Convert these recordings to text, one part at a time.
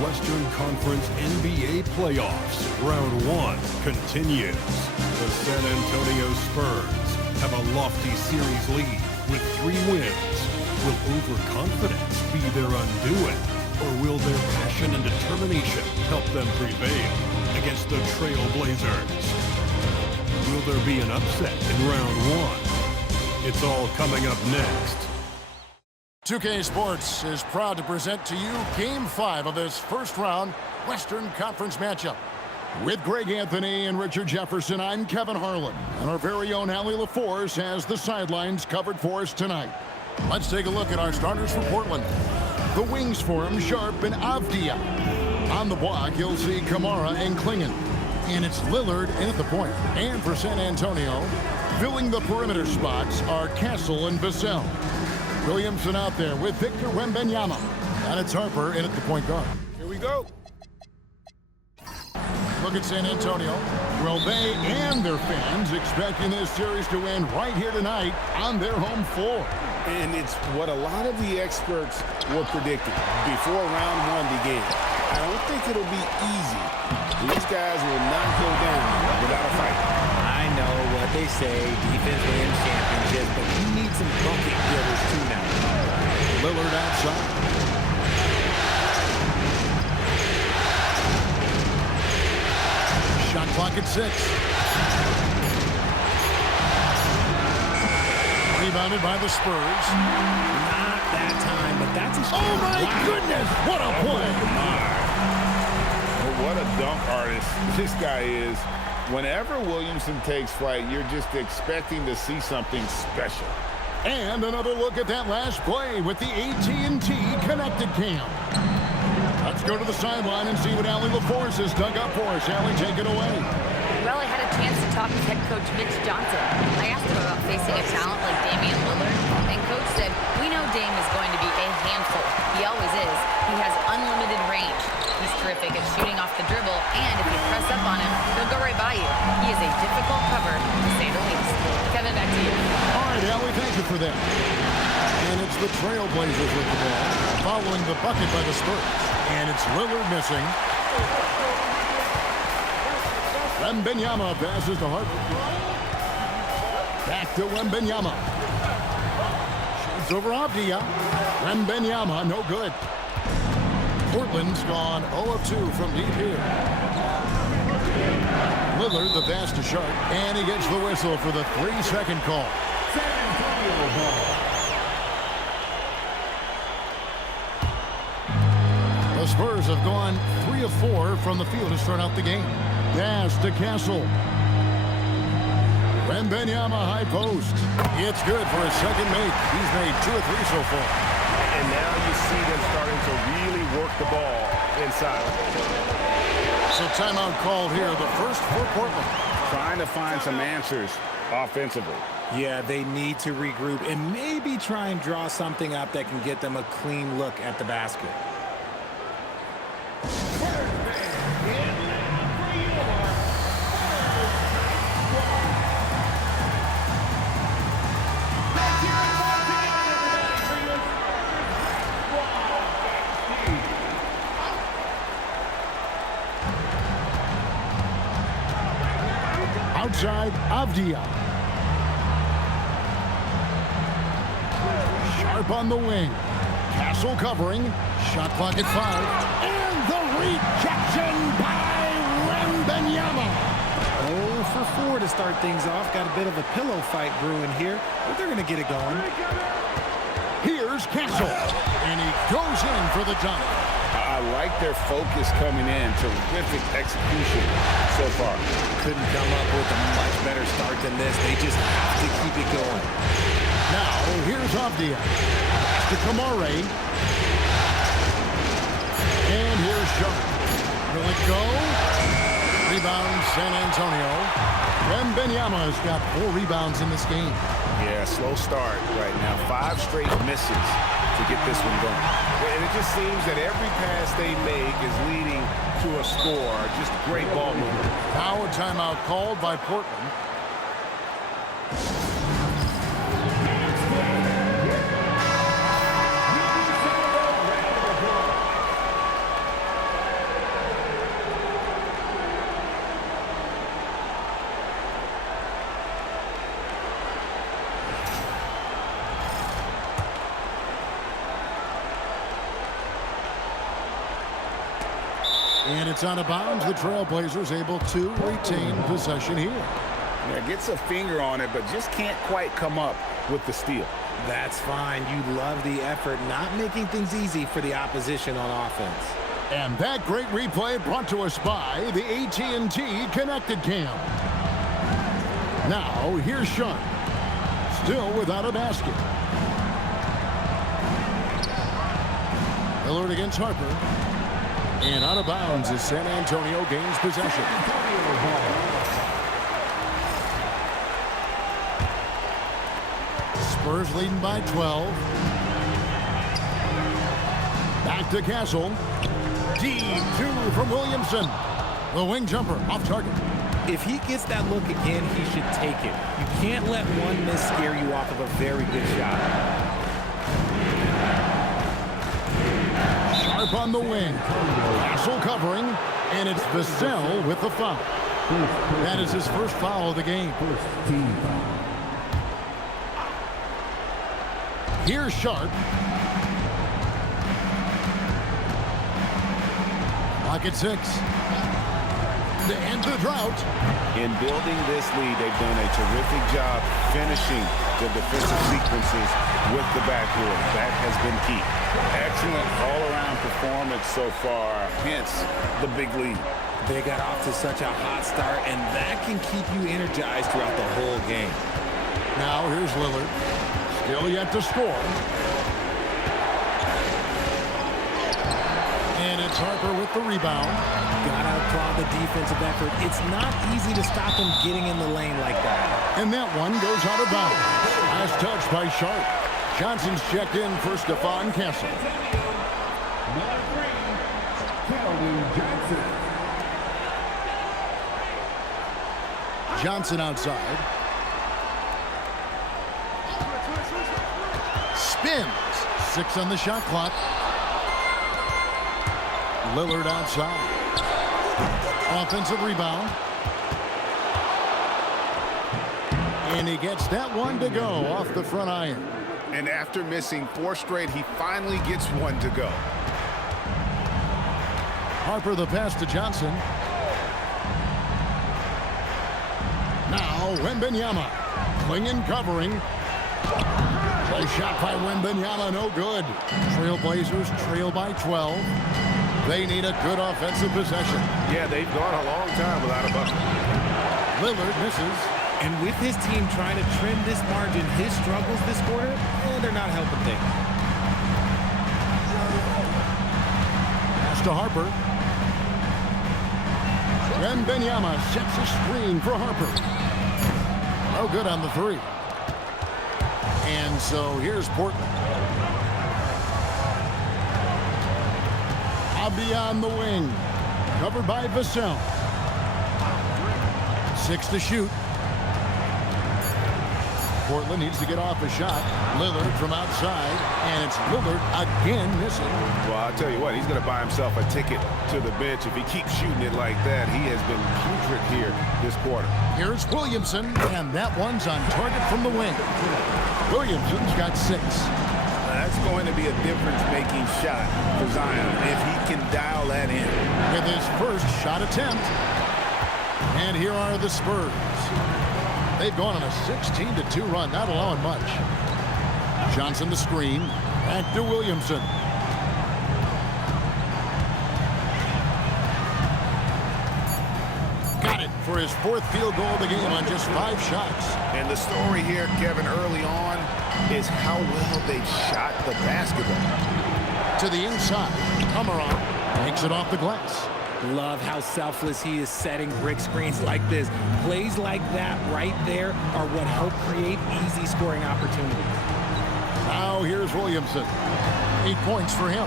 Western Conference NBA playoffs. Round 1 continues. The San Antonio Spurs have a lofty series lead with 3 wins. Will overconfidence be their undoing, or will their passion and determination help them prevail against the Trail Blazers? Will there be an upset in round 1? It's all coming up next. 2K Sports is proud to present to you Game 5 of this first-round Western Conference matchup. With Greg Anthony and Richard Jefferson, I'm Kevin Harlan. And our very own Allie LaForce has the sidelines covered for us tonight. Let's take a look at our starters for Portland. The wings for him, Sharp and Avdia. On the block, you'll see Kamara and Klingon. And it's Lillard in at the point. And for San Antonio, filling the perimeter spots are Castle and Vassell. Williamson out there with Victor Wembanyama. And it's Harper in at the point guard. Here we go. Look at San Antonio. Well, they and their fans expecting this series to end right here tonight on their home floor. And it's what a lot of the experts were predicting before round 1 began. I don't think it'll be easy. These guys will not go down without a fight. I know what they say, defense wins championships, but you need some bucket getters too now. Lillard outside. Shot clock at 6. Rebounded by the Spurs. Not that time, but that's a shot. Oh my goodness, what a play! What a dunk artist this guy is. Whenever Williamson takes flight, you're just expecting to see something special. And another look at that last play with the AT&T Connected Cam. Let's go to the sideline and see what Allie LaForce has dug up for us. Allie, take it away. Well, I had a chance to talk with head coach Mitch Johnson. I asked him about facing a talent like Damian Lillard, and coach said, we know Dame is going to be a handful. He always is. He has unlimited range. He's terrific at shooting off the dribble, and if you press up on him, he'll go right by you. He is a difficult cover, to say the least. Kevin, back to you. All right, Allie, thank you for that. And it's the Trail Blazers with the ball, following the bucket by the Spurs. And it's Lillard missing. Wembanyama passes to Harper. Back to Wembanyama. Shoots over Avdia. Wembanyama, no good. Portland's gone 0 of 2 from deep here. Lillard, the pass to Sharp, and he gets the whistle for the 3-second call. The Spurs have gone 3 of 4 from the field to start out the game. Pass to Castle. Wembanyama high post. It's good for a second make. He's made 2 of 3 so far. And now you see them starting to really work the ball inside. So timeout called here, the first for Portland. Trying to find some answers offensively. Yeah, they need to regroup and maybe try and draw something up that can get them a clean look at the basket. Outside, Avdia. Sharp on the wing. Castle covering. Shot clock at 5. And the rejection by Wembanyama. 0 for 4 to start things off. Got a bit of a pillow fight brewing here, but they're going to get it going. Here's Castle. And he goes in for the dunk. I like their focus coming in. Terrific execution so far. Couldn't come up with a much better start than this. They just have to keep it going. Now, here's Avdia. To Kamara. And here's Sharp. Will it go? Rebound, San Antonio. Wembanyama's got 4 rebounds in this game. Yeah, slow start right now. 5 straight misses to get this one going. And it just seems that every pass they make is leading to a score. Just great ball movement. Now a timeout called by Portland. And it's out of bounds. The Trailblazers able to retain possession here. Yeah, gets a finger on it, but just can't quite come up with the steal. That's fine. You love the effort, not making things easy for the opposition on offense. And that great replay brought to us by the AT&T Connected Cam. Now, here's Sharp. Still without a basket. Lillard against Harper. And out of bounds as San Antonio gains possession. Spurs leading by 12. Back to Castle. Deep two from Williamson. The wing jumper off target. If he gets that look again, he should take it. You can't let one miss scare you off of a very good shot. Sharp on the wing. Castle covering, and it's Vassell with the foul. That is his first foul of the game. Here's Sharp. Lock at 6. To end the drought. In building this lead, they've done a terrific job finishing the defensive sequences with the backboard. That has been key. Excellent all-around performance so far, hence the big lead. They got off to such a hot start, and that can keep you energized throughout the whole game. Now here's Lillard. Still yet to score. And it's Harper with the rebound. Gotta applaud the defensive effort. It's not easy to stop them getting in the lane like that. And that one goes out of bounds. Last touch by Sharp. Johnson's checked in for Stephon Castle. Johnson outside. Spins. 6 on the shot clock. Lillard outside. Offensive rebound. And he gets that one to go off the front iron. And after missing 4 straight, he finally gets one to go. Harper the pass to Johnson. Now Wembanyama. Clinging, covering. A shot by Wembanyama, no good. Trailblazers trail by 12. They need a good offensive possession. Yeah, they've gone a long time without a bucket. Lillard misses. And with his team trying to trim this margin, his struggles this quarter, they're not helping things. Pass to Harper. Wembanyama sets a screen for Harper. No good on the 3. And so here's Portland. Beyond the wing. Covered by Vassell. 6 to shoot. Portland needs to get off a shot. Lillard from outside. And it's Lillard again missing. Well, I'll tell you what, he's going to buy himself a ticket to the bench. If he keeps shooting it like that, he has been putrid here this quarter. Here's Williamson. And that one's on target from the wing. Williamson's got 6. That's going to be a difference-making shot for Zion if he can dial that in. With his first shot attempt. And here are the Spurs. They've gone on a 16-2 run, not allowing much. Johnson to screen. Back to Williamson. Got it for his 4th field goal of the game on just 5 shots. And the story here, Kevin, early on, is how well they've shot the basketball. To the inside. Cameron takes it off the glass. Love how selfless he is setting brick screens like this. Plays like that right there are what help create easy scoring opportunities. Now here's Williamson. 8 points for him.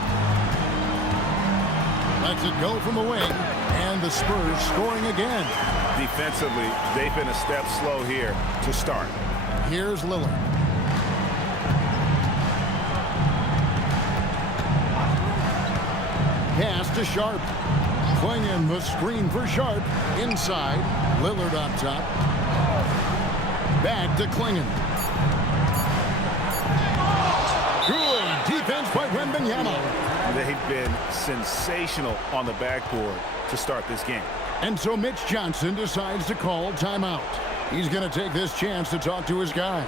Lets it go from the wing. And the Spurs scoring again. Defensively, they've been a step slow here to start. Here's Lillard. Pass to Sharp. Clinging the screen for Sharp. Inside. Lillard on top. Back to Clinging. Good defense by Wembanyama. They've been sensational on the backboard to start this game. And so Mitch Johnson decides to call timeout. He's going to take this chance to talk to his guys.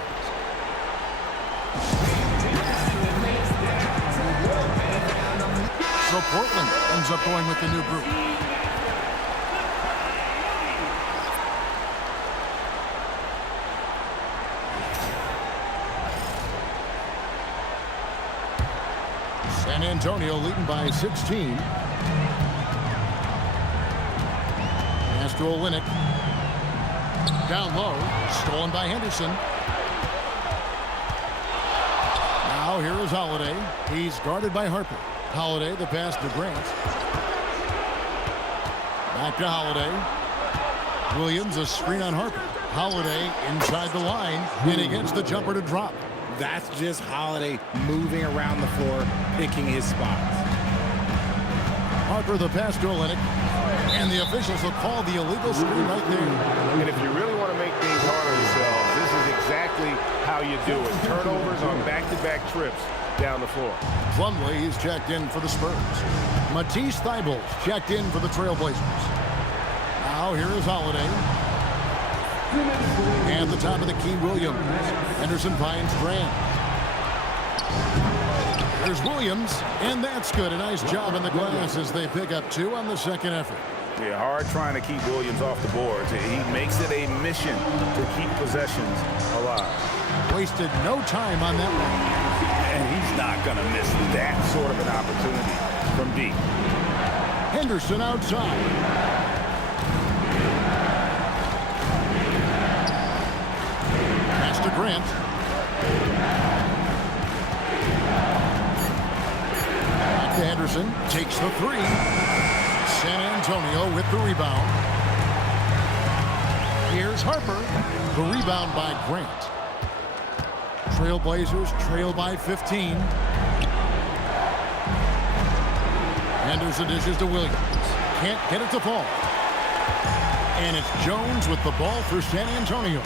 So Portland ends up going with the new group. San Antonio leading by 16. Pass to Olynyk. Down low. Stolen by Henderson. Now here is Holiday. He's guarded by Harper. Holiday, the pass to Grant. Back to Holiday. Williams, a screen on Harper. Holiday inside the line, and he gets the jumper to drop. That's just Holiday moving around the floor, picking his spots. Harper, the pass to Olynyk. And the officials will call the illegal screen right there. And if you really want to make things hard on yourselves, this is exactly how you do it. Turnovers on back-to-back trips down the floor. Plumlee is checked in for the Spurs. Matisse Thybulle's checked in for the Trailblazers. Now here is Holiday. And the top of the key, Williams. Henderson finds Grant. There's Williams, and that's good. A nice job in the glass as they pick up 2 on the second effort. Yeah, hard trying to keep Williams off the boards. He makes it a mission to keep possessions alive. Wasted no time on that one. And he's not going to miss that sort of an opportunity from deep. Henderson outside. Pass to Grant. Back to Henderson. Takes the 3. San Antonio with the rebound. Here's Harper. The rebound by Grant. Trailblazers trail by 15. Henderson dishes to Williams. Can't get it to fall. And it's Jones with the ball for San Antonio.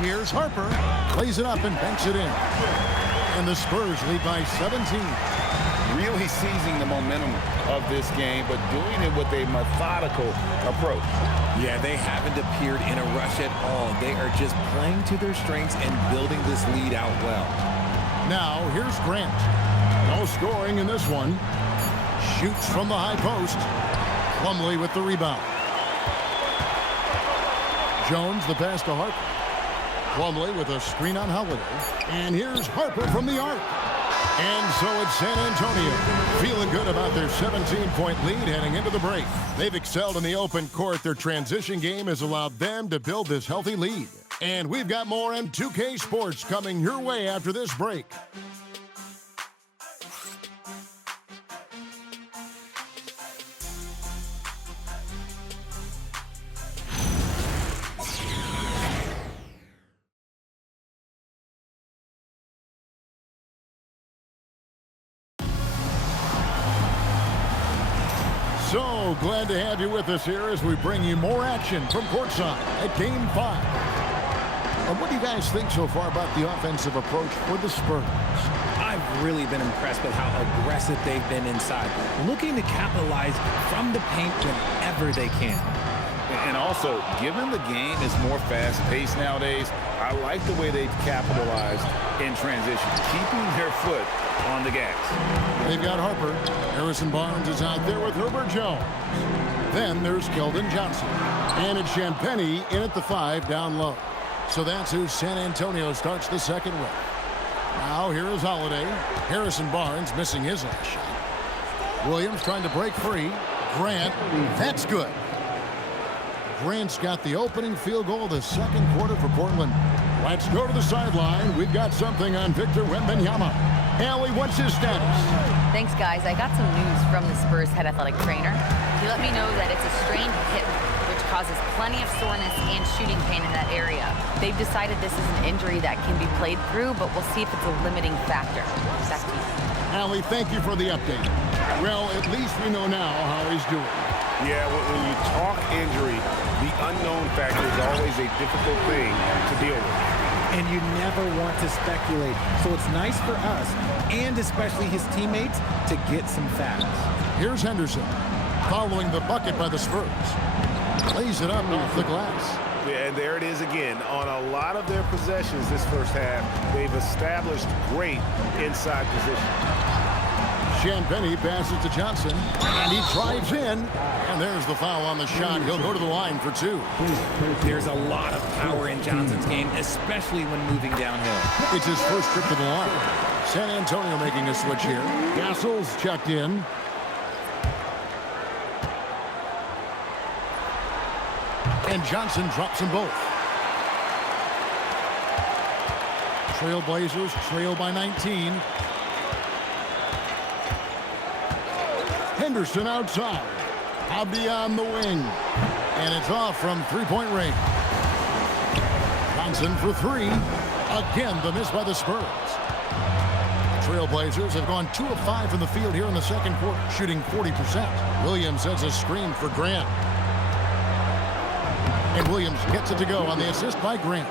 Here's Harper. Plays it up and banks it in. And the Spurs lead by 17. Really seizing the momentum of this game, but doing it with a methodical approach. Yeah, they haven't appeared in a rush at all. They are just playing to their strengths and building this lead out well. Now, here's Grant. No scoring in this one. Shoots from the high post. Plumlee with the rebound. Jones, the pass to Harper. Plumlee with a screen on Holiday. And here's Harper from the arc. And so it's San Antonio feeling good about their 17-point lead heading into the break. They've excelled in the open court. Their transition game has allowed them to build this healthy lead. And we've got more M2K Sports coming your way after this break. So glad to have you with us here as we bring you more action from courtside at Game 5. And what do you guys think so far about the offensive approach for the Spurs? I've really been impressed with how aggressive they've been inside, looking to capitalize from the paint whenever they can. And also, given the game is more fast-paced nowadays, I like the way they've capitalized in transition, keeping their foot on the gas. They've got Harper. Harrison Barnes is out there with Herbert Jones. Then there's Keldon Johnson. And it's Champagnie in at the 5 down low. So that's who San Antonio starts the second with. Now here is Holiday. Harrison Barnes missing his last shot. Williams trying to break free. Grant, that's good. Grant's got the opening field goal of the second quarter for Portland. Let's go to the sideline. We've got something on Victor Wembanyama. Allie, what's his status? Thanks, guys. I got some news from the Spurs head athletic trainer. He let me know that it's a strained hip, which causes plenty of soreness and shooting pain in that area. They've decided this is an injury that can be played through, but we'll see if it's a limiting factor. Back to you. Allie, thank you for the update. Well, at least we know now how he's doing. Yeah, when you talk injury, the unknown factor is always a difficult thing to deal with. and you never want to speculate. So it's nice for us, and especially his teammates, to get some facts. Here's Henderson, following the bucket by the Spurs. Lays it up off the glass. Yeah, and there it is again. On a lot of their possessions this first half, they've established great inside position. Champagnie passes to Johnson, and he drives in. And there's the foul on the shot. He'll go to the line for 2. There's a lot of power in Johnson's game, especially when moving downhill. It's his first trip to the line. San Antonio making a switch here. Gassol's checked in. And Johnson drops them both. Trailblazers trail by 19. Henderson outside. Abdi on the wing. And it's off from three-point range. Johnson for 3. Again, the miss by the Spurs. Trailblazers have gone 2 of 5 from the field here in the second quarter, shooting 40%. Williams sets a screen for Grant. And Williams gets it to go on the assist by Grant.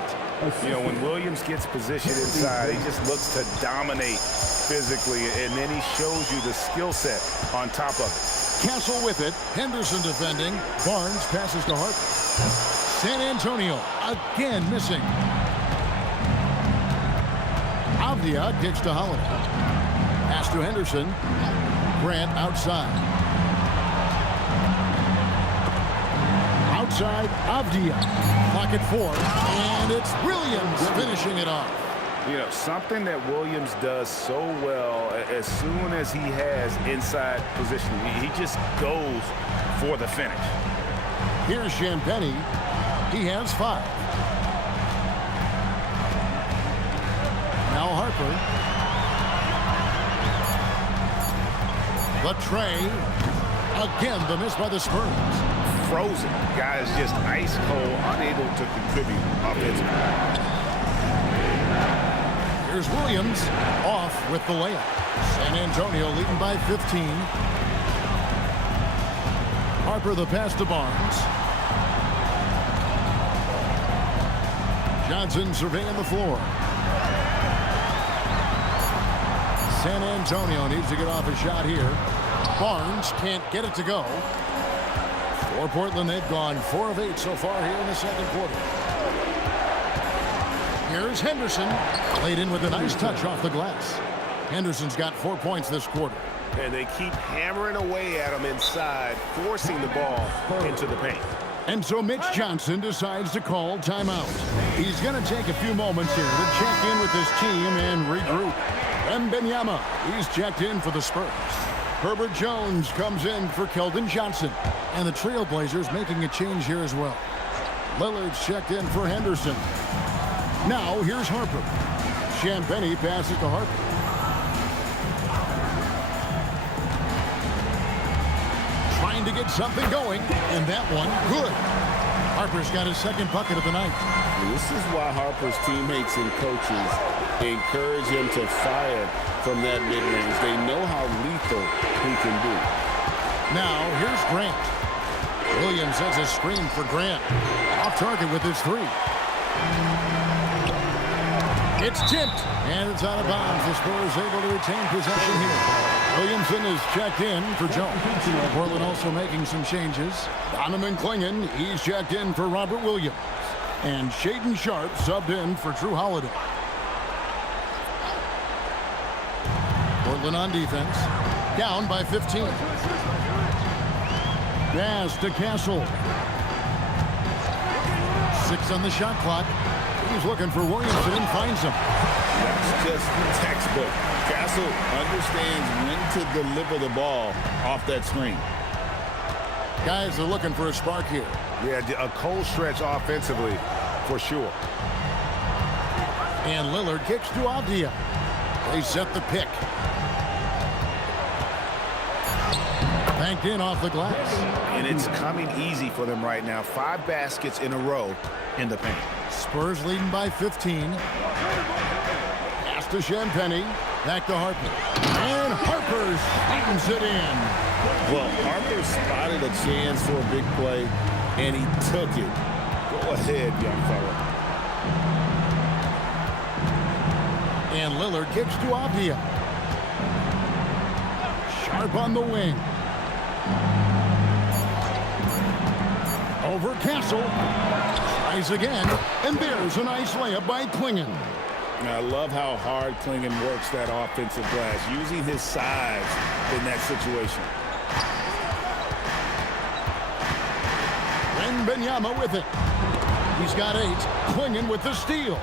You know, when Williams gets positioned inside, he just looks to dominate physically, and then he shows you the skill set on top of it. Castle with it. Henderson defending. Barnes passes to Harper. San Antonio again missing. Avdia kicks to Holiday. Pass to Henderson. Grant outside. Outside, Avdia. Clock at 4. And it's Williams finishing it off. You know, something that Williams does so well, as soon as he has inside position, he just goes for the finish. Here's Champagnie. He has 5. Now Harper. The tray. Again, the miss by the Spurs. Frozen. Guys just ice cold, unable to contribute offensively. Here's Williams off with the layup. San Antonio leading by 15. Harper the pass to Barnes. Johnson surveying the floor. San Antonio needs to get off a shot here. Barnes can't get it to go. For Portland, they've gone 4 of 8 so far here in the second quarter. Here's Henderson. Laid in with a nice touch off the glass. Henderson's got 4 points this quarter. And they keep hammering away at him inside, forcing the ball into the paint. And so Mitch Johnson decides to call timeout. He's going to take a few moments here to check in with his team and regroup. Wembanyama, he's checked in for the Spurs. Herbert Jones comes in for Keldon Johnson. And the Trailblazers making a change here as well. Lillard's checked in for Henderson. Now here's Harper. Champagnie passes to Harper. Trying to get something going, and that one good. Harper's got his second bucket of the night. This is why Harper's teammates and coaches encourage him to fire from that mid-range. They know how lethal he can be. Now here's Grant. Williams has a screen for Grant. Off target with his 3. It's tipped, and it's out of bounds. The Spurs able to retain possession here. Williamson is checked in for Jones. Portland also making some changes. Donovan Clingan, he's checked in for Robert Williams. And Shaedon Sharpe subbed in for Drew Holiday. Portland on defense. Down by 15. Pass to Castle. 6 on the shot clock. He's looking for Williamson and finds him. That's just textbook. Castle understands when to deliver the ball off that screen. Guys are looking for a spark here. Yeah, a cold stretch offensively for sure. And Lillard kicks to Avdia. They set the pick. Banked in off the glass. And it's coming easy for them right now. 5 baskets in a row in the paint. Spurs leading by 15. Pass to Champagnie. Back to Harper. And Harper slams it in. Well, Harper spotted a chance for a big play, and he took it. Go ahead, young fella. And Lillard kicks to Avdia. Sharp on the wing. Over Castle. Tries again. And there's a nice layup by Klingon. Now, I love how hard Klingon works that offensive glass, using his size in that situation. Wembanyama with it. He's got 8. Klingon with the steal.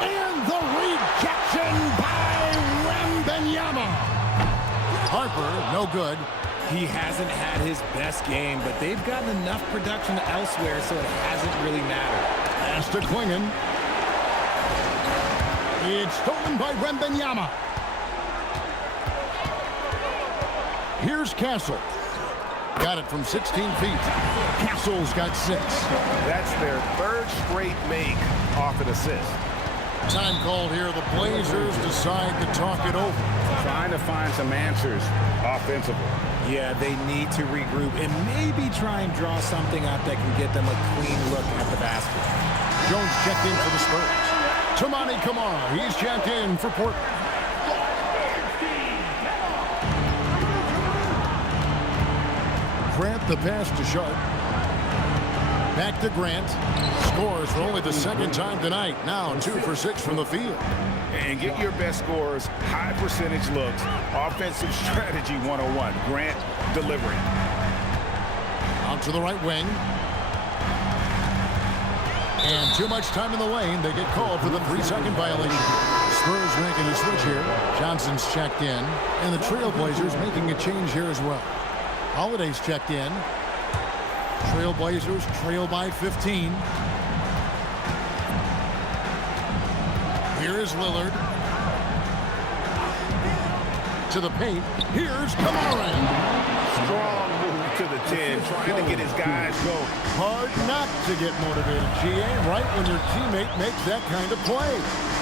And the rejection by Wembanyama. Harper, no good. He hasn't had his best game, but they've gotten enough production elsewhere, so it hasn't really mattered. Pass to Klingon. It's stolen by Wembanyama. Here's Castle. Got it from 16 feet. Castle's got 6. That's their 3rd straight make off an assist. Time called here. The Blazers decide to talk it over. Trying to find some answers offensively. Yeah, they need to regroup and maybe try and draw something up that can get them a clean look at the basket. Jones checked in for the Spurs. Toumani Camara, he's checked in for Portland. Grant the pass to Sharp. Back to Grant. Scores for only the 2nd time tonight. Now 2 for 6 from the field. And get your best scorers, high percentage looks, offensive strategy 101. Grant delivering. Out to the right wing. And too much time in the lane. They get called for the 3-second violation. Spurs making a switch here. Johnson's checked in. And the Trailblazers making a change here as well. Holiday's checked in. Trailblazers trail by 15. Here is Lillard. To the paint. Here's Kamara. Strong move to the 10, trying to get his guys going. Hard not to get motivated, GA, right when your teammate makes that kind of play.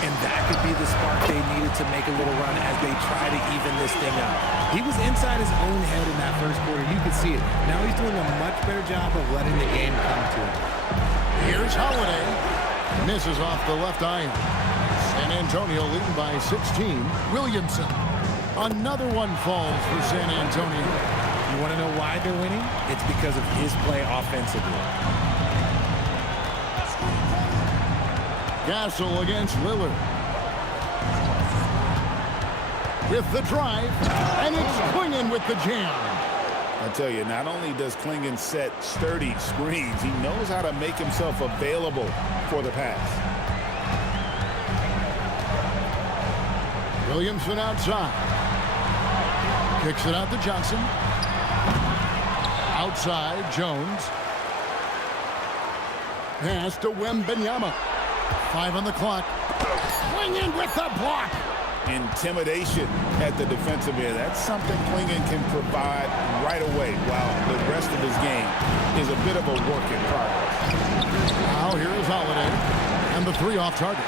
And that could be the spark they needed to make a little run as they try to even this thing up. He was inside his own head in that first quarter. You could see it. Now he's doing a much better job of letting the game come to him. Here's Holiday. Misses off the left iron. San Antonio leading by 16. Williamson. Another one falls for San Antonio. You want to know why they're winning? It's because of his play offensively. Castle against Lillard. With the drive, and it's Klingon with the jam. I tell you, not only does Klingon set sturdy screens, he knows how to make himself available for the pass. Williamson outside. Kicks it out to Johnson. Outside, Jones. Pass to Wembanyama. 5 on the clock. Klingon with the block. Intimidation at the defensive end. That's something Klingon can provide right away, while the rest of his game is a bit of a work in progress. Now here is Holiday. And the 3 off target.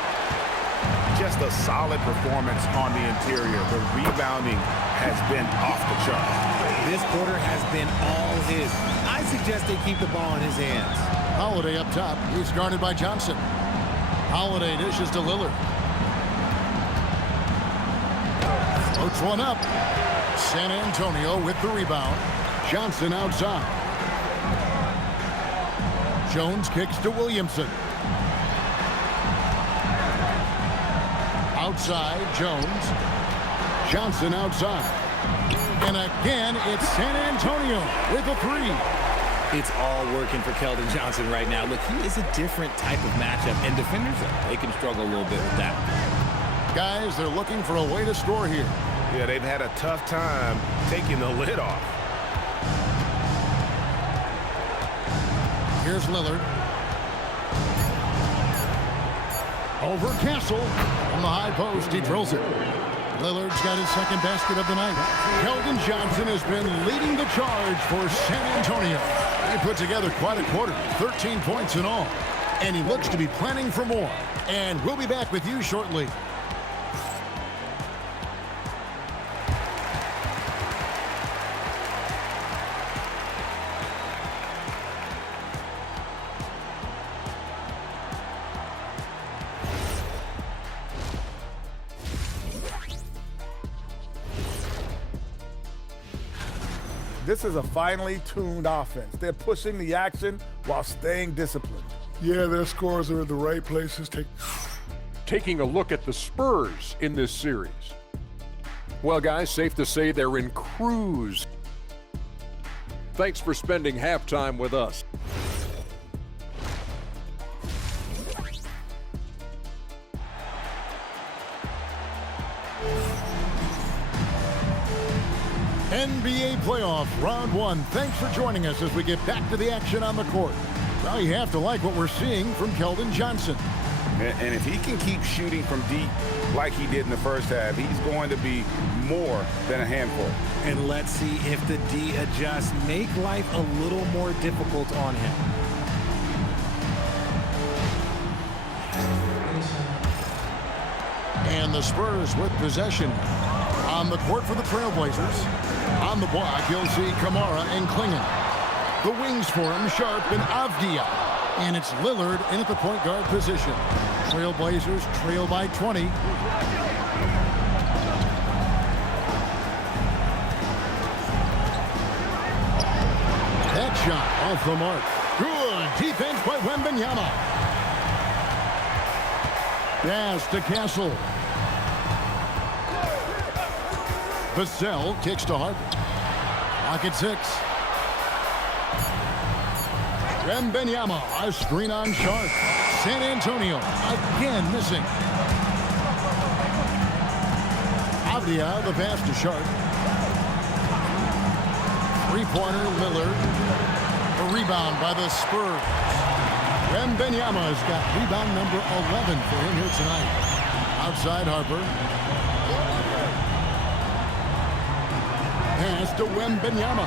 Just a solid performance on the interior. The rebounding has been off the chart. This quarter has been all his. I suggest they keep the ball in his hands. Holiday up top. He's guarded by Johnson. Holiday dishes to Lillard. Floats one up. San Antonio with the rebound. Johnson outside. Jones kicks to Williamson. Outside, Jones. Johnson outside. And again, it's San Antonio with a 3. It's all working for Keldon Johnson right now. Look, he is a different type of matchup, and defenders, they can struggle a little bit with that. Guys, they're looking for a way to score here. Yeah, they've had a tough time taking the lid off. Here's Lillard. Over Castle. On the high post, he drills it. Lillard's got his 2nd basket of the night. Keldon Johnson has been leading the charge for San Antonio. He put together quite a quarter, 13 points in all. And he looks to be planning for more. And we'll be back with you shortly. This is a finely tuned offense. They're pushing the action while staying disciplined. Yeah, their scores are in the right places. Taking a look at the Spurs in this series. Well, guys, safe to say they're in cruise. Thanks for spending halftime with us. NBA playoff round one. Thanks for joining us as we get back to the action on the court. Well, you have to like what we're seeing from Keldon Johnson. And if he can keep shooting from deep like he did in the first half, he's going to be more than a handful. And let's see if the D adjusts, make life a little more difficult on him. And the Spurs with possession. On the court for the Trailblazers. On the block, you'll see Kamara and Klingon. The wings for him, Sharp and Avdia. And it's Lillard in at the point guard position. Trailblazers trail by 20. That shot off the mark. Good defense by Wembanyama. Pass to Castle. Vassell kicks to Harper. Clock at 6. Wembanyama, a screen on Sharp. San Antonio again missing. Avdia, the pass to Sharp. Three-pointer, Lillard. The rebound by the Spurs. Wembanyama's got rebound number 11 for him here tonight. Outside Harper. Pass to Wembanyama.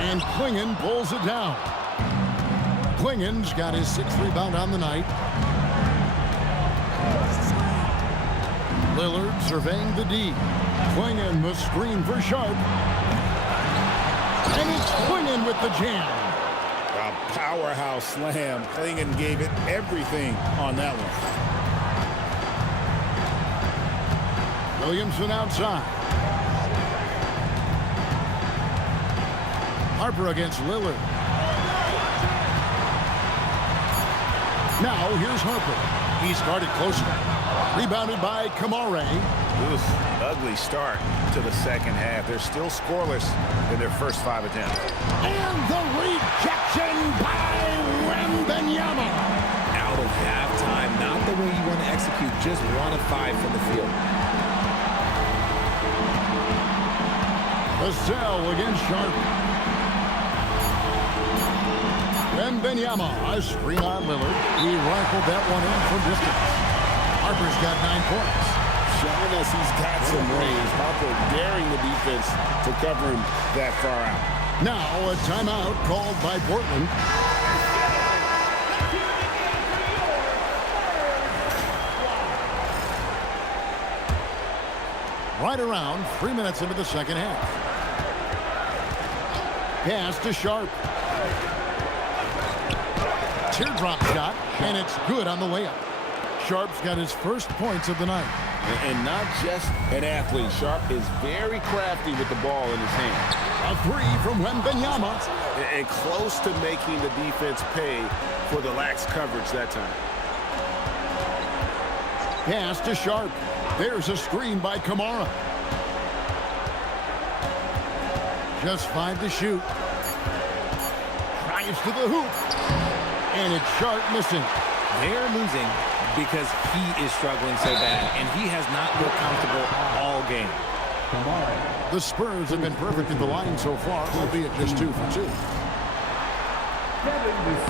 And Klingon pulls it down. Klingon's got his 6th rebound on the night. Lillard surveying the D. Klingon the screen for Sharp. And it's Klingon with the jam. A powerhouse slam. Klingon gave it everything on that one. Williamson outside. Harper against Lillard. Now here's Harper. He's guarded closer. Rebounded by Kamara. Oof, ugly start to the second half. They're still scoreless in their first 5 attempts. And the rejection by Wembanyama. Out of halftime, not the way you want to execute, just 1 of 5 from the field. Vassell against Sharp. Wembanyama, a screen on Lillard. He rifled that one in from distance. Harper's got 9 points. Showing us he's got some range. Harper daring the defense to cover him that far out. Now a timeout called by Portland. Right around 3 minutes into the second half. Pass to Sharp. Teardrop shot, and it's good on the layup. Sharp's got his first points of the night. And not just an athlete. Sharp is very crafty with the ball in his hand. A 3 from Wembanyama. And close to making the defense pay for the lax coverage that time. Pass to Sharp. There's a screen by Kamara. Just 5 to shoot. Drives to the hoop. And it's Sharp missing. They're losing because he is struggling so bad, and he has not looked comfortable all game. The Spurs have been perfect at the line so far, albeit just 2 for 2.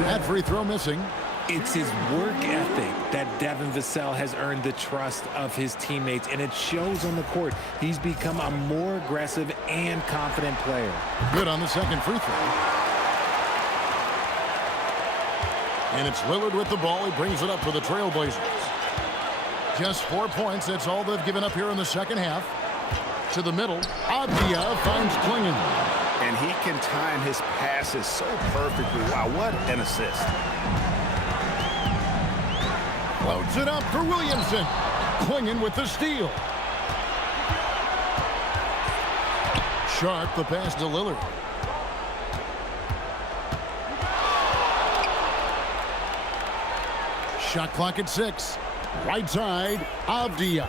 That free throw missing. It's his work ethic that Devin Vassell has earned the trust of his teammates, and it shows on the court. He's become a more aggressive and confident player. Good on the second free throw. And it's Lillard with the ball. He brings it up for the Trailblazers. Just 4 points. That's all they've given up here in the second half. To the middle. Avdia finds Klingon. And he can time his passes so perfectly. Wow, what an assist. Floats it up for Williamson. Klingon with the steal. Sharp, the pass to Lillard. Shot clock at 6. Right side, Avdia.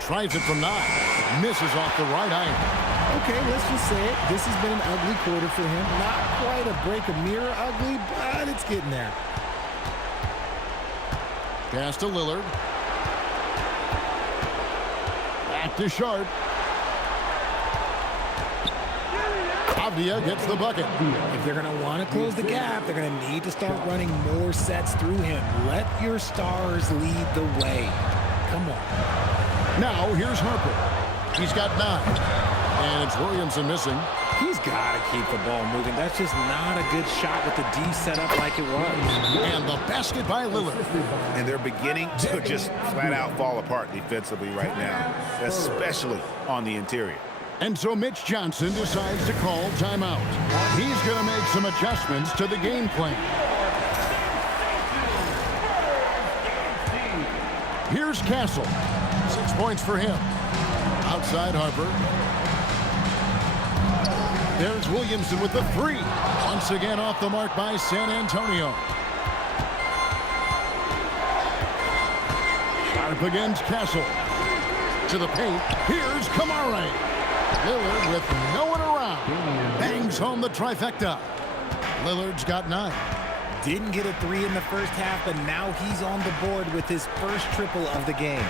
Tries it from 9. Misses off the right iron. Okay, let's just say it. This has been an ugly quarter for him. Not quite a break a mirror ugly, but it's getting there. Pass to Lillard. Back to Sharp. Avdia gets the bucket. If they're going to want to close the gap, they're going to need to start running more sets through him. Let your stars lead the way. Come on. Now, here's Harper. He's got 9. And it's Williamson missing. He's got to keep the ball moving. That's just not a good shot with the D set up like it was. And the basket by Lillard. And they're beginning to just flat out fall apart defensively right now, especially on the interior. And so Mitch Johnson decides to call timeout. He's going to make some adjustments to the game plan. Here's Castle. 6 points for him. Outside Harper. There's Williamson with the 3. Once again off the mark by San Antonio. Sharp against Castle. To the paint. Here's Kamara. Lillard with no one around. Bangs home the trifecta. Lillard's got 9. Didn't get a 3 in the first half, but now he's on the board with his first triple of the game.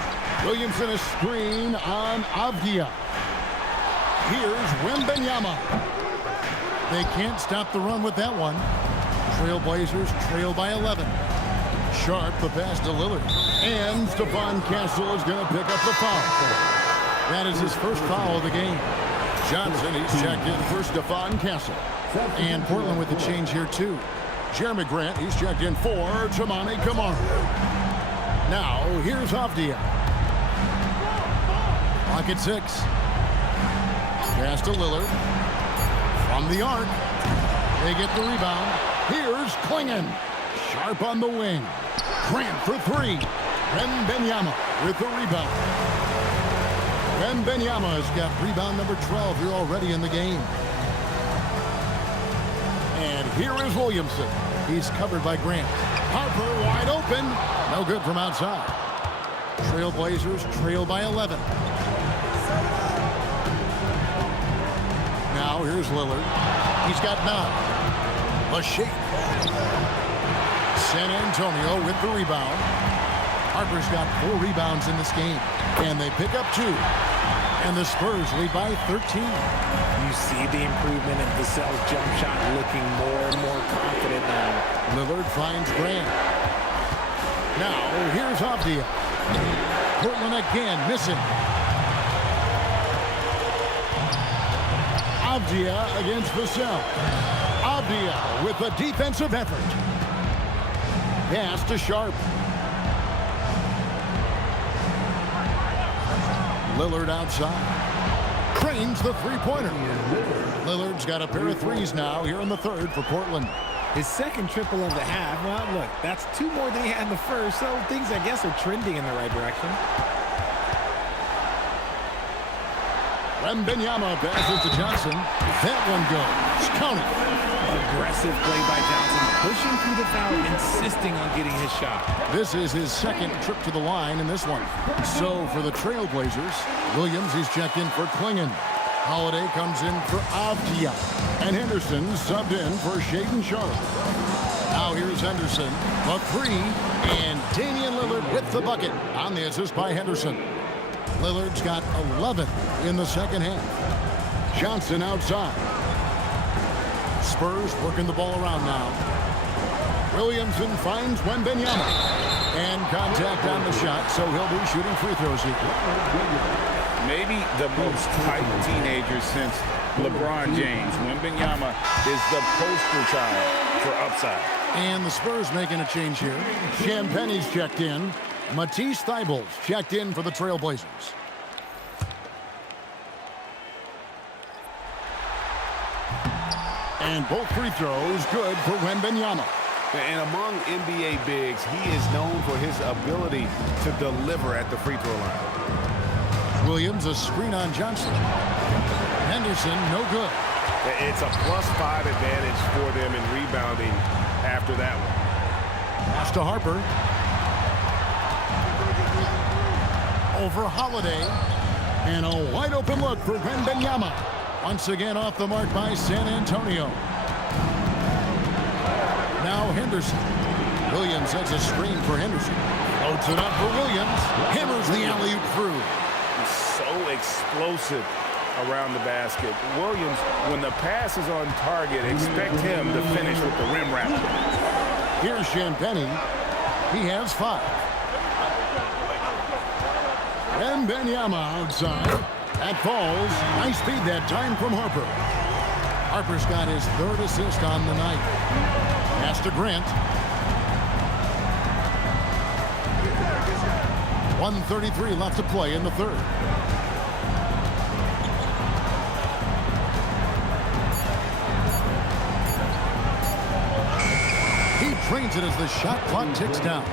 Williamson a screen on Avdia. Here's Wembanyama. They can't stop the run with that one. Trailblazers trail by 11. Sharp, the pass to Lillard. And Stephon Castle is going to pick up the foul. That is his first foul of the game. Johnson, he's checked in for Stephon Castle. And Portland with the change here, too. Jeremy Grant, he's checked in for Tamani Kamara. Now, here's Avdia. Clock at 6. Pass to Lillard. From the arc. They get the rebound. Here's Klingon. Sharp on the wing. Grant for 3. Wembanyama with the rebound. Wembanyama has got rebound number 12 here already in the game. And here is Williamson. He's covered by Grant. Harper wide open. No good from outside. Trailblazers trail by 11. Now here's Lillard. He's got 9. A shake. San Antonio with the rebound. Harper's got 4 rebounds in this game. And they pick up 2. And the Spurs lead by 13. You see the improvement in Vassell's jump shot looking more and more confident now. Lillard finds Grant. Now, here's Avdia. Portland again missing. Avdia against Vassell. Avdia with a defensive effort. Pass to Sharp. Lillard outside. Cranes the three-pointer. Lillard's got a pair of 3s now here in the 3rd for Portland. His second triple of the half. Well, look, that's 2 more than he had in the first, so things, I guess, are trending in the right direction. Wembanyama passes to Johnson. That one goes. Count it. Aggressive play by Johnson, pushing through the foul, insisting on getting his shot. This is his second trip to the line in this one. So for the Trailblazers, Williams, he's checked in for Klingon. Holiday comes in for Avdia. And Henderson subbed in for Shaedon Sharp. Now here's Henderson. A 3. And Damian Lillard with the bucket on the assist by Henderson. Lillard's got 11 in the second half. Johnson outside. Spurs working the ball around now. Williamson finds Wembanyama. And contact on the shot, so he'll be shooting free throws here. Maybe the most tight teenager since LeBron James. Wembanyama is the poster child for upside. And the Spurs making a change here. Champagne's checked in. Matisse Thybulle's checked in for the Trailblazers. And both free throws good for Wembanyama. And among NBA bigs, he is known for his ability to deliver at the free throw line. Williams, a screen on Johnson. Henderson, no good. It's a +5 advantage for them in rebounding after that one. Pass to Harper. Over Holiday. And a wide open look for Wembanyama. Once again off the mark by San Antonio. Now Henderson. Williams has a screen for Henderson. Floats it up for Williams. Hammers the alley-oop through. He's so explosive around the basket. Williams, when the pass is on target, expect him to finish with the rim wrap. Here's Champagny. He has 5. Wembanyama outside. That falls. Nice feed that time from Harper. Harper's got his 3rd assist on the night. Pass to Grant. 1:33 left to play in the 3rd. He trains it as the shot clock ticks down.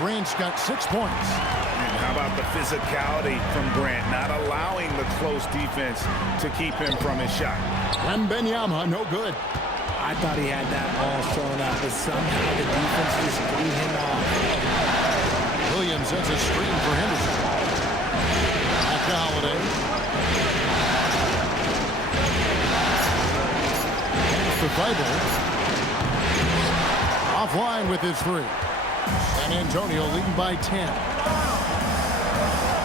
Grant's got 6 points. And how about the physicality from Grant, not allowing the close defense to keep him from his shot. Wembanyama, no good. I thought he had that ball thrown up, but somehow the defense just threw him off. Williams has a screen for Henderson. Back to Holiday. Pass to Feibel. Offline with his 3. San Antonio leading by 10.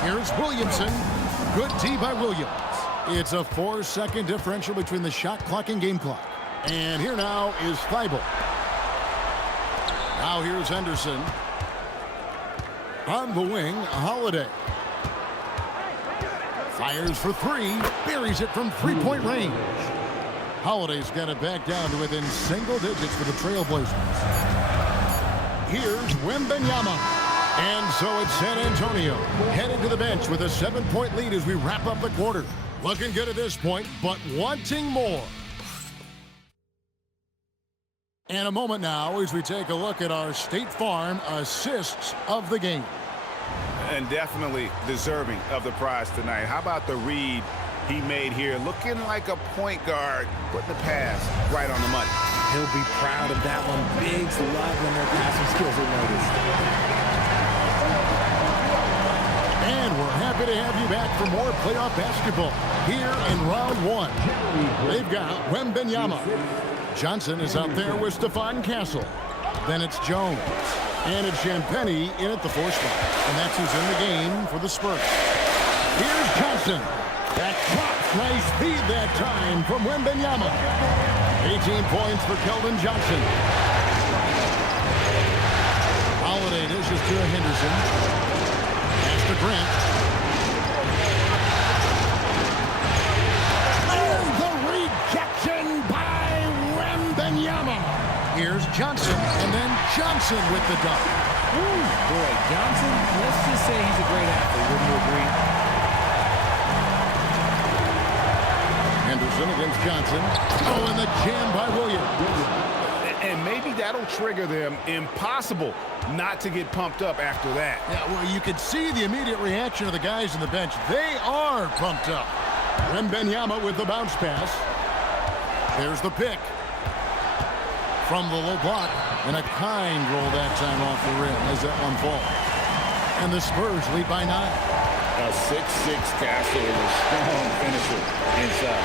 Here's Williamson. Good D by Williams. It's a 4-second differential between the shot clock and game clock. And here now is Feibel. Now here's Henderson. On the wing, Holiday. Fires for 3. Buries it from 3-point range. Holiday's got it back down to within single digits for the Trailblazers. Here's Wembanyama. And so it's San Antonio headed to the bench with a 7-point lead as we wrap up the quarter. Looking good at this point, but wanting more. And a moment now as we take a look at our State Farm assists of the game. And definitely deserving of the prize tonight. How about the read he made here? Looking like a point guard, putting the pass right on the money. He'll be proud of that one. Bigs love when their passing skills are noticed. And we're happy to have you back for more playoff basketball here in round 1. They've got Wembanyama. Johnson is out there with Stephon Castle. Then it's Jones. And it's Champagny in at the 4 spot. And that's who's in the game for the Spurs. Here's Johnson. That clock's nice feed that time from Wembanyama. 18 points for Keldon Johnson. Holiday dishes to Henderson. Pass to Grant. Oh, the rejection by Wembanyama. Here's Johnson, and then Johnson with the dunk. Ooh, boy, Johnson, let's just say he's a great athlete. Wouldn't you agree? Henderson against Johnson. Oh, and the jam by Williams. And maybe that'll trigger them. Impossible not to get pumped up after that. Yeah, well, you could see the immediate reaction of the guys on the bench. They are pumped up. Wembanyama with the bounce pass. There's the pick. From the low block, and a kind roll that time off the rim as that one falls. And the Spurs lead by 9. A 6'6" Castle is a strong finisher inside.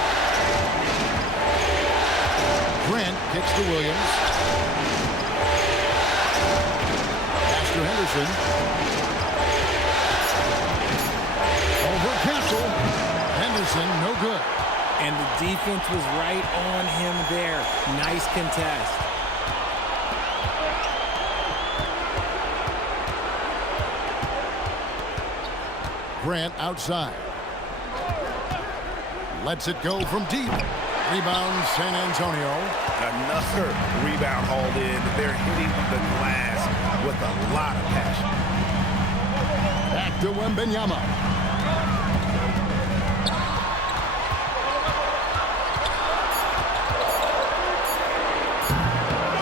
Grant kicks to Williams. Pass to Henderson. Over Castle. Henderson, no good. And the defense was right on him there. Nice contest. Grant outside. Lets it go from deep. Rebound San Antonio. Another rebound hauled in. They're hitting the glass with a lot of passion. Back to Wembanyama.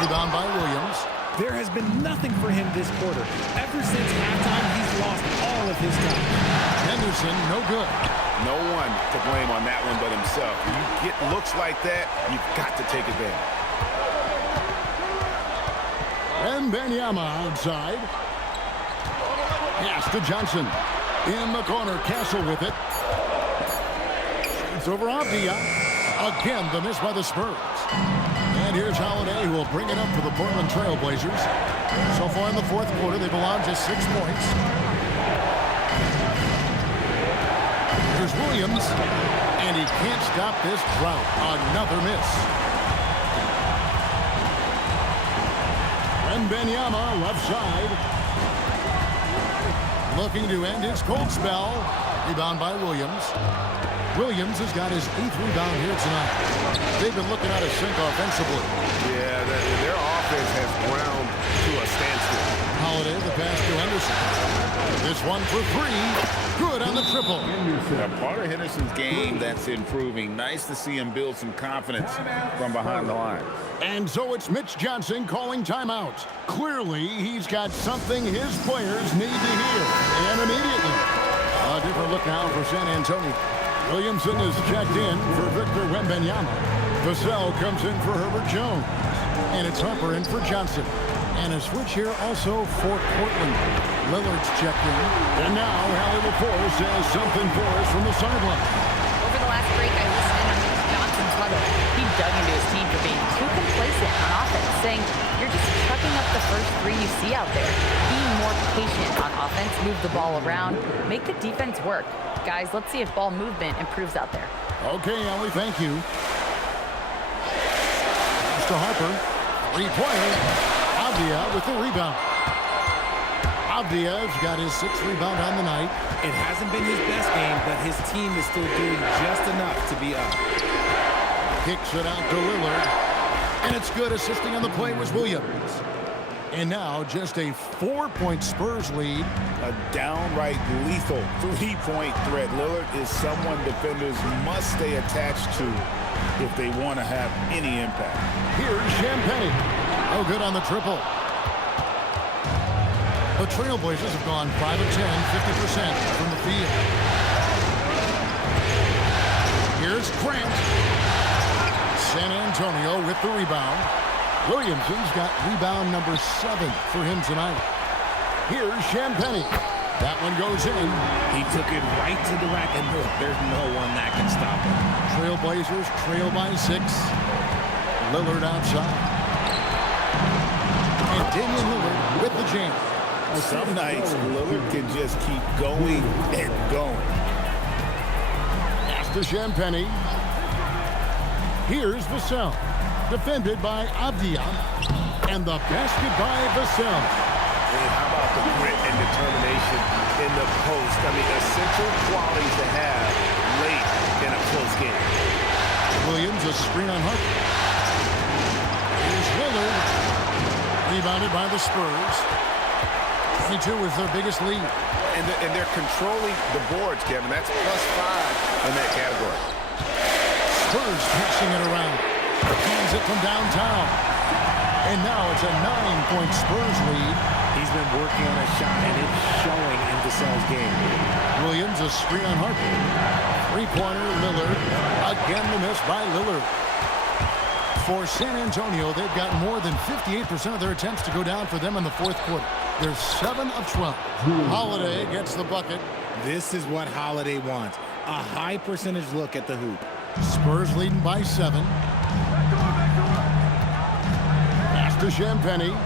Rebound by Williams. There has been nothing for him this quarter. Ever since halftime, he's lost all of of his time. Henderson, no good. No one to blame on that one but himself. When you get looks like that, you've got to take advantage. Wembanyama outside. Pass to Johnson. In the corner, Castle with it. It's over Avdia. Again, the miss by the Spurs. And here's Holiday, who will bring it up for the Portland Trail Blazers. So far in the fourth quarter, they've allowed just 6 points. Here's Williams, and he can't stop this drought. Another miss. Wembanyama, left side. Looking to end his cold spell. Rebound by Williams. Williams has got his 8th rebound here tonight. They've been looking out of sync offensively. Yeah, their offense has ground to a standstill. Holiday, the pass to Henderson. This one for 3. Good on the triple. Now, part of Henderson's game that's improving. Nice to see him build some confidence from behind the line. And so it's Mitch Johnson calling timeout. Clearly, he's got something his players need to hear. And immediately, a different look now for San Antonio. Williamson is checked in for Victor Wembanyama. Vassell comes in for Herbert Jones. And it's Harper in for Johnson. And a switch here also for Portland. Lillard's checked in. And now Hallie LaForce says something for us from the sideline. Over the last break, I listened in on Mitch Johnson's huddle. He dug into his team for being too complacent on offense, saying, you're just chucking up the first 3 you see out there. Be more patient on offense, move the ball around, make the defense work. Guys, let's see if ball movement improves out there. Okay, Ellie, thank you. Mr. Harper, 3-pointer. Avdia with the rebound. Avdia's got his 6th rebound on the night. It hasn't been his best game, but his team is still doing just enough to be up. Kicks it out to Lillard. And it's good. Assisting on the play was Williams. And now just a 4-point Spurs lead. A downright lethal 3-point threat. Lillard is someone defenders must stay attached to if they want to have any impact. Here's Champagnie. No good on the triple. The Trailblazers have gone 5 of 10, 50% from the field. Here's Grant. San Antonio with the rebound. Williamson's got rebound number 7 for him tonight. Here's Champagnie. That one goes in. He took it right to the rack, and there's no one that can stop him. Trailblazers trail by 6. Lillard outside. And Damian Lillard with the jam. Some nights, Lillard can just keep going and going. Pass to Champagnie. Here's Vassell. Defended by Avdia. And the basket by Vassell. And how about the grit and determination in the post? I mean, essential qualities to have late in a close game. Williams, a screen on Harper. Here's Lillard. Rebounded by the Spurs. 22 is their biggest lead. And they're controlling the boards, Kevin. That's +5 in that category. Spurs passing it around. Hands it from downtown. And now it's a 9-point Spurs lead. He's been working on a shot, and it's showing in Vassell's game. Williams, a screen on Harper. 3-pointer, Lillard. Again, the miss by Lillard. For San Antonio, they've got more than 58% of their attempts to go down for them in the fourth quarter. They're 7 of 12. Holiday gets the bucket. This is what Holiday wants. A high percentage look at the hoop. Spurs leading by 7. Pass to Champagnie.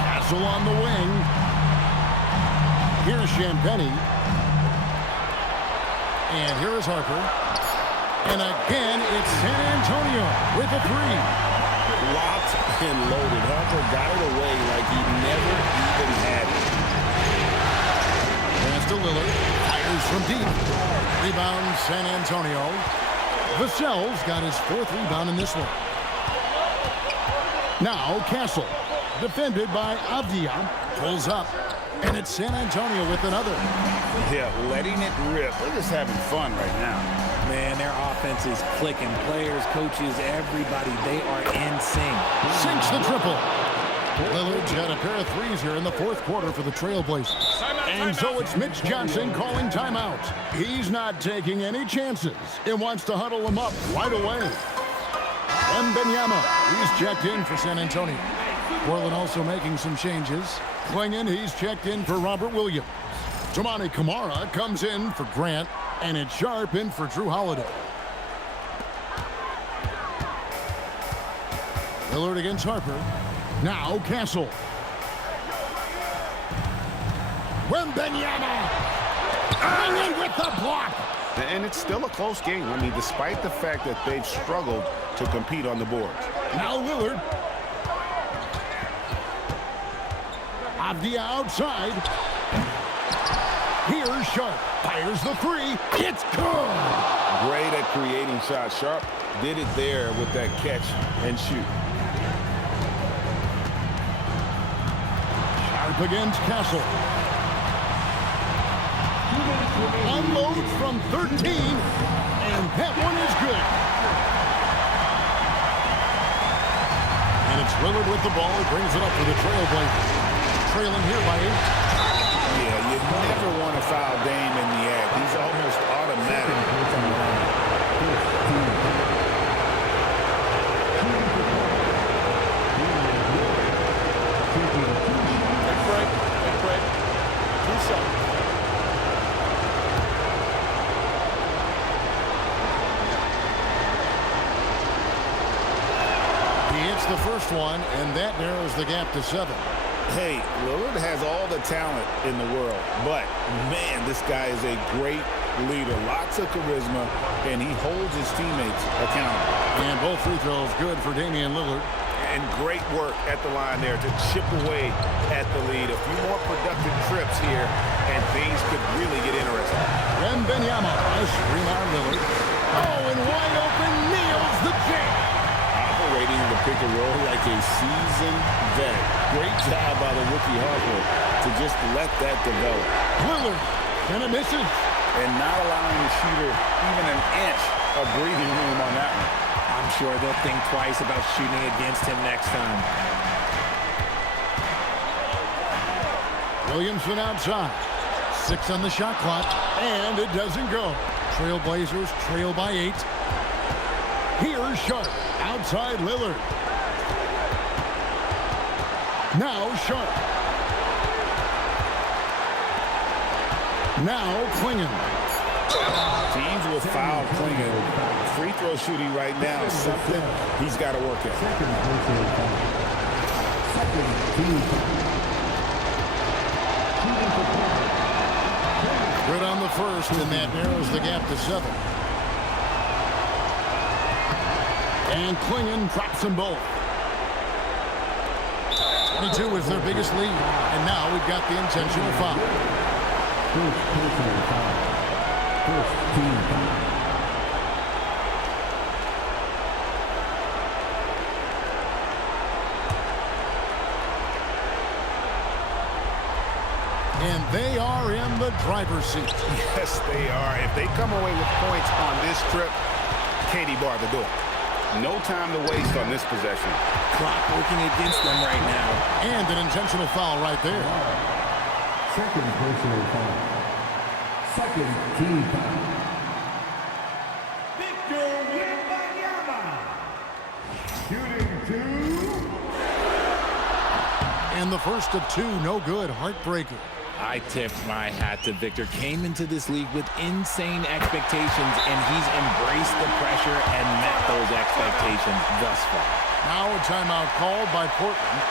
Castle on the wing. Here's Champagnie. And here is Harper. And again, it's San Antonio with a 3. Locked and loaded. Harper got it away like he never even had it. Pass to Lillard. Fires from deep. Rebound, San Antonio. Vassell's got his 4th rebound in this one. Now Castle, defended by Avdia, pulls up. And it's San Antonio with another. Yeah, letting it rip. They're just having fun right now. Man, their offense is clicking. Players, coaches, everybody, they are in sync. Sinks the triple. Lillard's got a pair of 3s here in the fourth quarter for the Trailblazers. And so it's Mitch Johnson calling timeout. He's not taking any chances. He wants to huddle them up right away. Wembanyama, he's checked in for San Antonio. Portland also making some changes. Klingon, he's checked in for Robert Williams. Toumani Camara comes in for Grant, and it's Sharp in for Drew Holiday. Lillard against Harper. Now Castle. Wembanyama! And in with the block! And it's still a close game. I mean, despite the fact that they've struggled to compete on the boards. Now Lillard. Avdia outside. Here's Sharp. Fires the three. It's good! Great at creating shots. Sharp did it there with that catch and shoot. Sharp against Castle. Unloads from 13, and that one is good. And it's Lillard with the ball. He brings it up for the Trailblazers. Trailing here by 8. Yeah, you never want to foul Dame in the act. He's almost automatic. Take break. 2 seconds. He hits the first one, and that narrows the gap to 7. Hey, Lillard has all the talent in the world, but, man, this guy is a great leader. Lots of charisma, and he holds his teammates accountable. And both free throws good for Damian Lillard. And great work at the line there to chip away at the lead. A few more productive trips here, and things could really get interesting. Wembanyama, a screen on Lillard. Oh, and wide open, nails the jam. Operating the pick and roll like a seasoned vet. Great job by the rookie Harper to just let that develop. Lillard, and it misses. And not allowing the shooter even an inch of breathing room on that one. I'm sure they'll think twice about shooting against him next time. Williamson outside. 6 on the shot clock, and it doesn't go. Trailblazers trail by 8. Here's Sharp. Outside Lillard. Now Sharp. Now Klingon. Teams will foul Klingon. Free throw shooting right now is something he's got to work at. Good on the first, and that narrows the gap to 7. And Klingon drops them both. 22 is their biggest lead. And now we've got the intentional foul. And they are in the driver's seat. Yes, they are. If they come away with points on this trip, Katie bar the door. No time to waste on this possession. Clock working against them right now. And an intentional foul right there. Second personal foul. Second team foul. Victor Wembanyama. Shooting 2. And the first of 2, no good. Heartbreaker. I tipped my hat to Victor. Came into this league with insane expectations, and he's embraced the pressure and met those expectations thus far. Now a timeout called by Portland.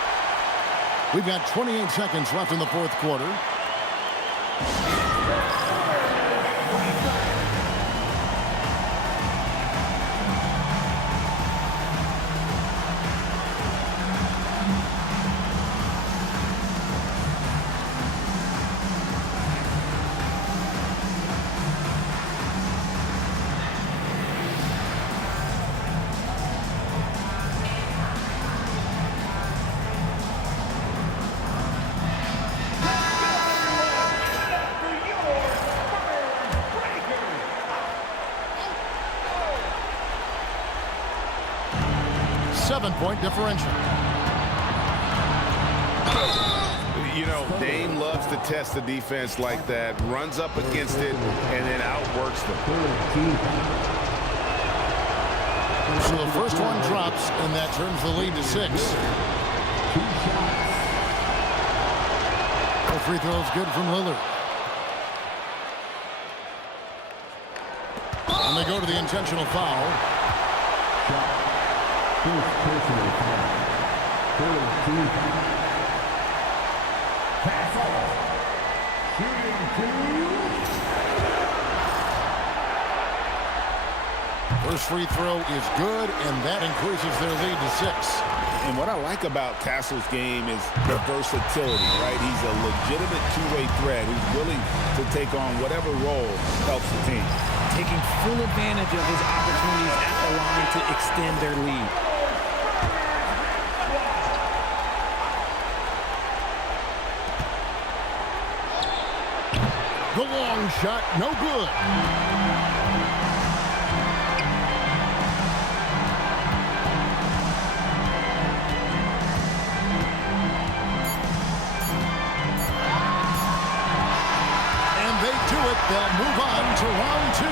We've got 28 seconds left in the fourth quarter. Seven-point differential. You know, Dame loves to test the defense like that, runs up against it, and then outworks them. So the first one drops, and that turns the lead to 6. The free throw is good from Lillard. And they go to the intentional foul. First personal foul. Third team foul. Pass off. Shooting 2. First free throw is good, and that increases their lead to 6. And what I like about Castle's game is the versatility, right? He's a legitimate two-way threat who's willing to take on whatever role helps the team. Taking full advantage of his opportunities at the line to extend their lead. The long shot, no good. They'll move on to round 2.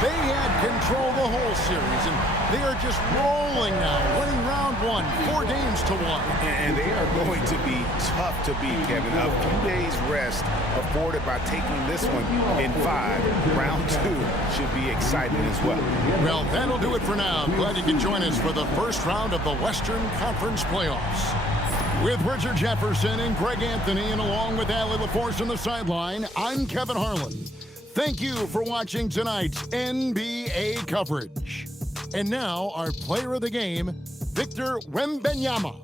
They had control the whole series, and they are just rolling now, winning round 1, 4 games to 1. And they are going to be tough to beat, Kevin. A few days rest afforded by taking this one in 5. Round 2 should be exciting as well. Well, that'll do it for now. Glad you could join us for the first round of the Western Conference Playoffs. With Richard Jefferson and Greg Anthony, and along with Allie LaForce on the sideline, I'm Kevin Harlan. Thank you for watching tonight's NBA coverage. And now, our player of the game, Victor Wembanyama.